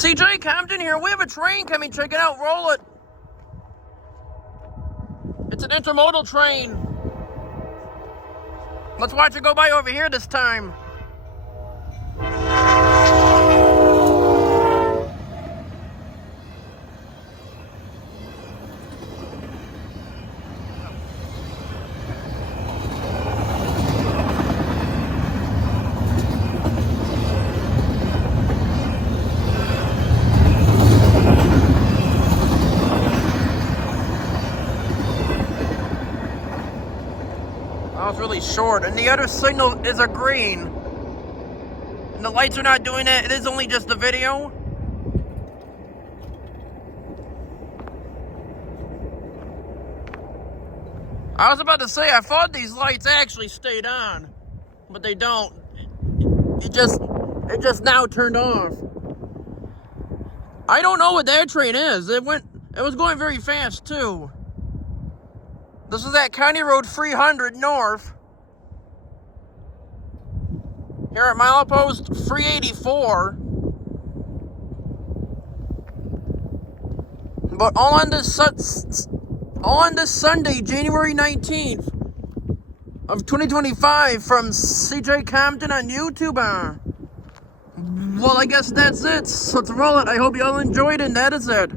CJ Compton here. We have a train coming. Check it out. Roll it. It's an intermodal train. Let's watch it go by over here this time. That was really short, and the other signal is a green. And the lights are not doing it. It is only just the video. I was about to say, I thought these lights actually stayed on, but they don't. It just now turned off. I don't know what that train is. It was going very fast too. This is at County Road 300 North. Here at milepost 384. But all on this Sunday, January 19th of 2025 from CJ Compton on YouTube. Well, I guess that's it. So let's roll it. I hope you all enjoyed it, and that is it.